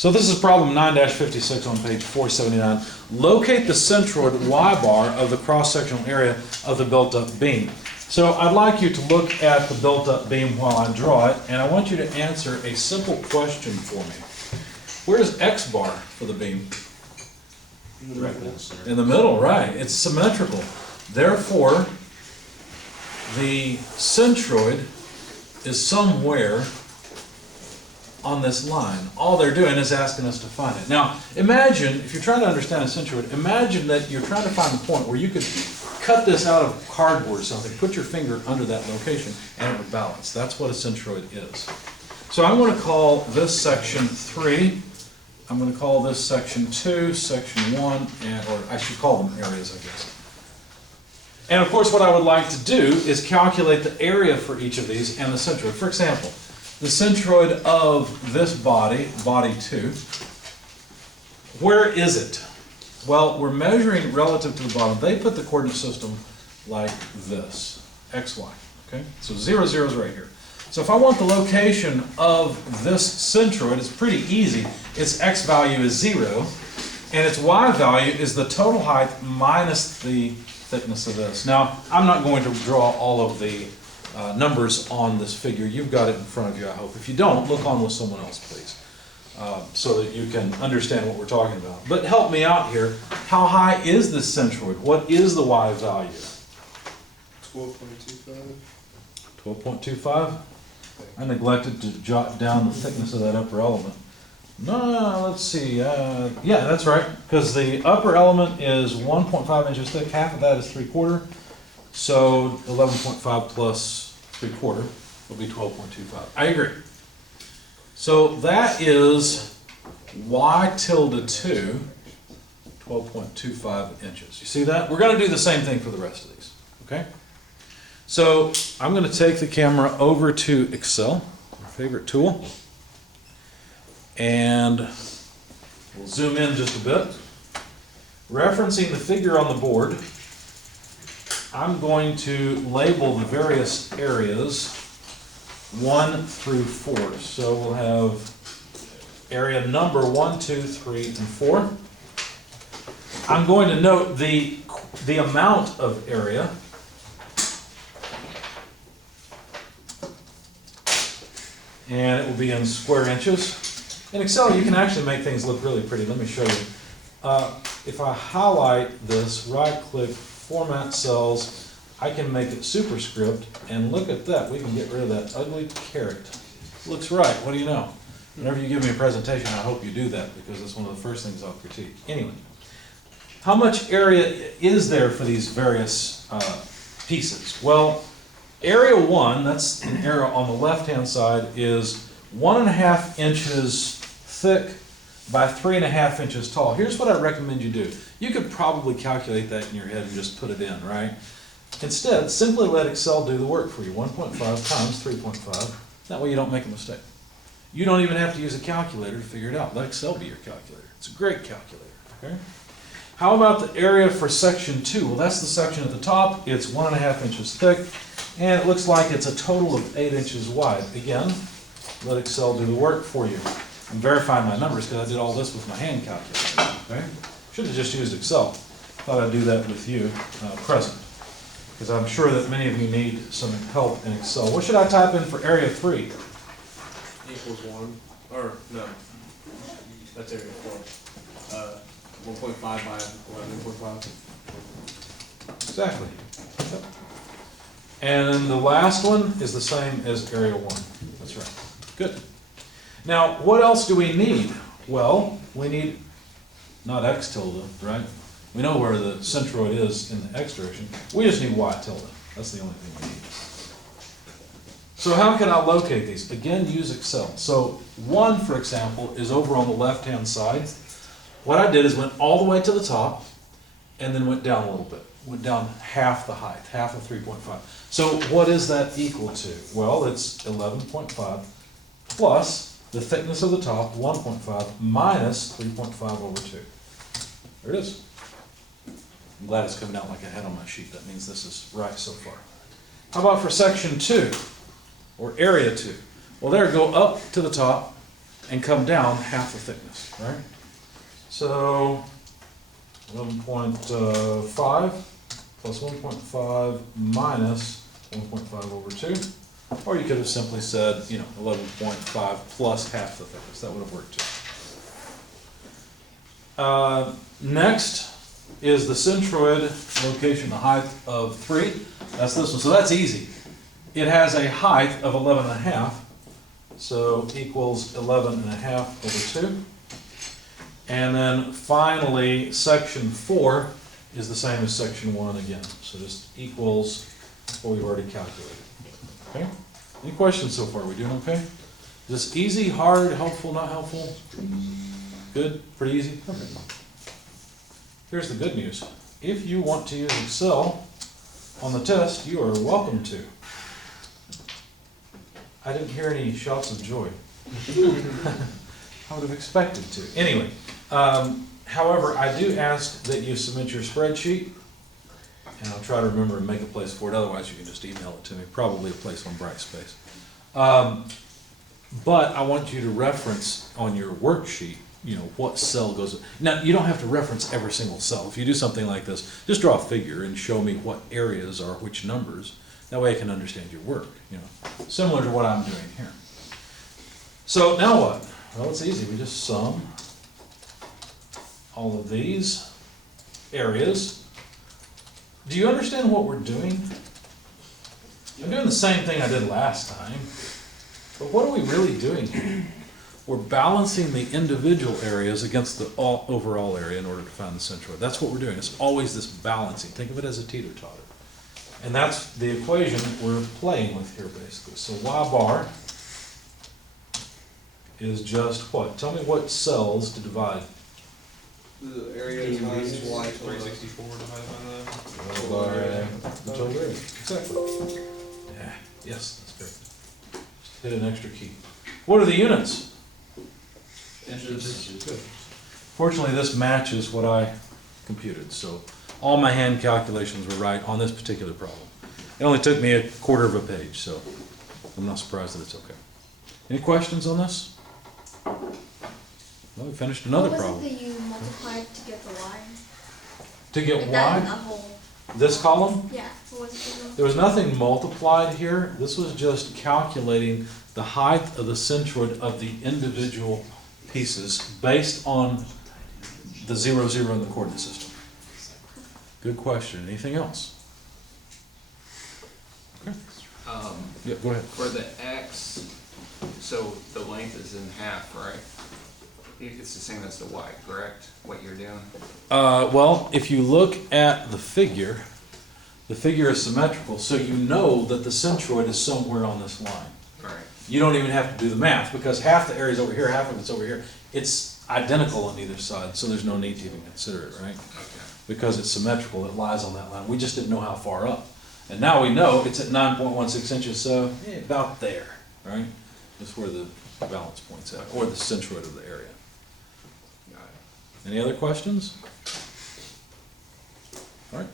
So this is problem 9-56 on page 479. Locate the centroid y-bar of the cross-sectional area of the built-up beam. So I'd like you to look at the built-up beam while I draw it, and I want you to answer a simple question for me. Where is x-bar for the beam? In the middle, right. It's symmetrical. Therefore, the centroid is somewhere on this line. All they're doing is asking us to find it. Now, imagine, if you're trying to understand a centroid, imagine that you're trying to find a point where you could cut this out of cardboard or something, put your finger under that location, and it would balance. That's what a centroid is. So I'm going to call this section 3. I'm going to call this section 2, section 1, or I should call them areas, I guess. And of course, what I would like to do is calculate the area for each of these and the centroid. For example, the centroid of this body, body 2, where is it? Well, we're measuring relative to the bottom. They put the coordinate system like this, x, y, okay? So 0, 0 is right here. So if I want the location of this centroid, it's pretty easy. Its x value is 0, and its y value is the total height minus the thickness of this. Now, I'm not going to draw all of the numbers on this figure. You've got it in front of you, I hope. If you don't, look on with someone else, please, so that you can understand what we're talking about. But help me out here. How high is this centroid? What is the y value? 12.25. 12.25? I neglected to jot down the thickness of that upper element. No, let's see. Yeah, that's right. Because the upper element is 1.5 inches thick. Half of that is 3/4. So 11.5 plus 3/4 will be 12.25. I agree. So that is y tilde 2, 12.25 inches. You see that? We're going to do the same thing for the rest of these. Okay? So I'm going to take the camera over to Excel, our favorite tool, and we'll zoom in just a bit. Referencing the figure on the board, I'm going to label the various areas 1 through 4. So we'll have area number 1, 2, 3, and 4. I'm going to note the amount of area. And it will be in square inches. In Excel, you can actually make things look really pretty. Let me show you. If I highlight this, right-click, Format Cells, I can make it superscript, and look at that. We can get rid of that ugly caret. Looks right. What do you know? Whenever you give me a presentation, I hope you do that, because it's one of the first things I'll critique. Anyway, how much area is there for these various pieces? Well, area 1, that's an area on the left-hand side, is 1.5 inches thick by 3.5 inches tall. Here's what I recommend you do. You could probably calculate that in your head and just put it in, right? Instead, simply let Excel do the work for you. 1.5 times 3.5. That way you don't make a mistake. You don't even have to use a calculator to figure it out. Let Excel be your calculator. It's a great calculator, okay? How about the area for section 2? Well, that's the section at the top. It's 1.5 inches thick. And it looks like it's a total of 8 inches wide. Again, let Excel do the work for you. I'm verifying my numbers because I did all this with my hand calculator. Okay? Should have just used Excel. Thought I'd do that with you present, because I'm sure that many of you need some help in Excel. What should I type in for area 3? Equals 1. Or, no. That's area 4. 1.5 by 11.5. Exactly. Yep. And the last one is the same as area 1. That's right. Good. Now, what else do we need? Well, we need not x tilde, right? We know where the centroid is in the x direction. We just need y tilde. That's the only thing we need. So how can I locate these? Again, use Excel. So 1, for example, is over on the left-hand side. What I did is went all the way to the top and then went down a little bit. Went down half the height, half of 3.5. So what is that equal to? Well, it's 11.5 plus the thickness of the top, 1.5, minus 3.5 over 2. There it is. I'm glad it's coming out like I had on my sheet. That means this is right so far. How about for section 2, or area 2? Well, there, go up to the top, and come down half the thickness, right? So 11.5 plus 1.5 minus 1.5 over 2. Or you could have simply said, 11.5 plus half the thickness. That would have worked too. Next is the centroid location, the height of 3. That's this one. So that's easy. It has a height of 11.5. So equals 11.5 over 2. And then finally, section 4 is the same as section 1 again. So just equals what we've already calculated. Okay? Any questions so far? We doing okay? Is this easy, hard, helpful, not helpful? Good? Pretty easy? Okay. Here's the good news. If you want to use Excel on the test, you are welcome to. I didn't hear any shouts of joy. I would have expected to. Anyway, however, I do ask that you submit your spreadsheet, and I'll try to remember and make a place for it. Otherwise, you can just email it to me. Probably a place on Brightspace. But I want you to reference on your worksheet, what cell goes. Now, you don't have to reference every single cell. If you do something like this, just draw a figure and show me what areas are which numbers. That way I can understand your work, similar to what I'm doing here. So now what? Well, it's easy. We just sum all of these areas. Do you understand what we're doing? I'm doing the same thing I did last time. But what are we really doing here? We're balancing the individual areas against the overall area in order to find the centroid. That's what we're doing. It's always this balancing. Think of it as a teeter-totter. And that's the equation we're playing with here, basically. So y bar is just what? Tell me what cells to divide. The area times y. 364 divided by The total area. Exactly. Yeah, yes, that's great. Just hit an extra key. What are the units? Inches. Good. Fortunately, this matches what I computed, so all my hand calculations were right on this particular problem. It only took me a quarter of a page, so I'm not surprised that it's okay. Any questions on this? Well, we finished another What was problem. it that you multiplied to get the y? To get Like that in the y, whole, this column, yeah, what was it? Again? there was nothing multiplied here. This was just calculating the height of the centroid of the individual pieces based on the 0, 0 in the coordinate system. Good question. Anything else? Okay. Yeah, go ahead. For the x, so the length is in half, right? It's the same as the y, correct? What you're doing? Well, if you look at the figure is symmetrical, so you know that the centroid is somewhere on this line. Right. You don't even have to do the math, because half the area is over here, half of it's over here. It's identical on either side, so there's no need to even consider it, right? Okay. Because it's symmetrical, it lies on that line. We just didn't know how far up. And now we know it's at 9.16 inches, so about there, right? That's where the balance point's at, or the centroid of the area. Got it. Any other questions? All right.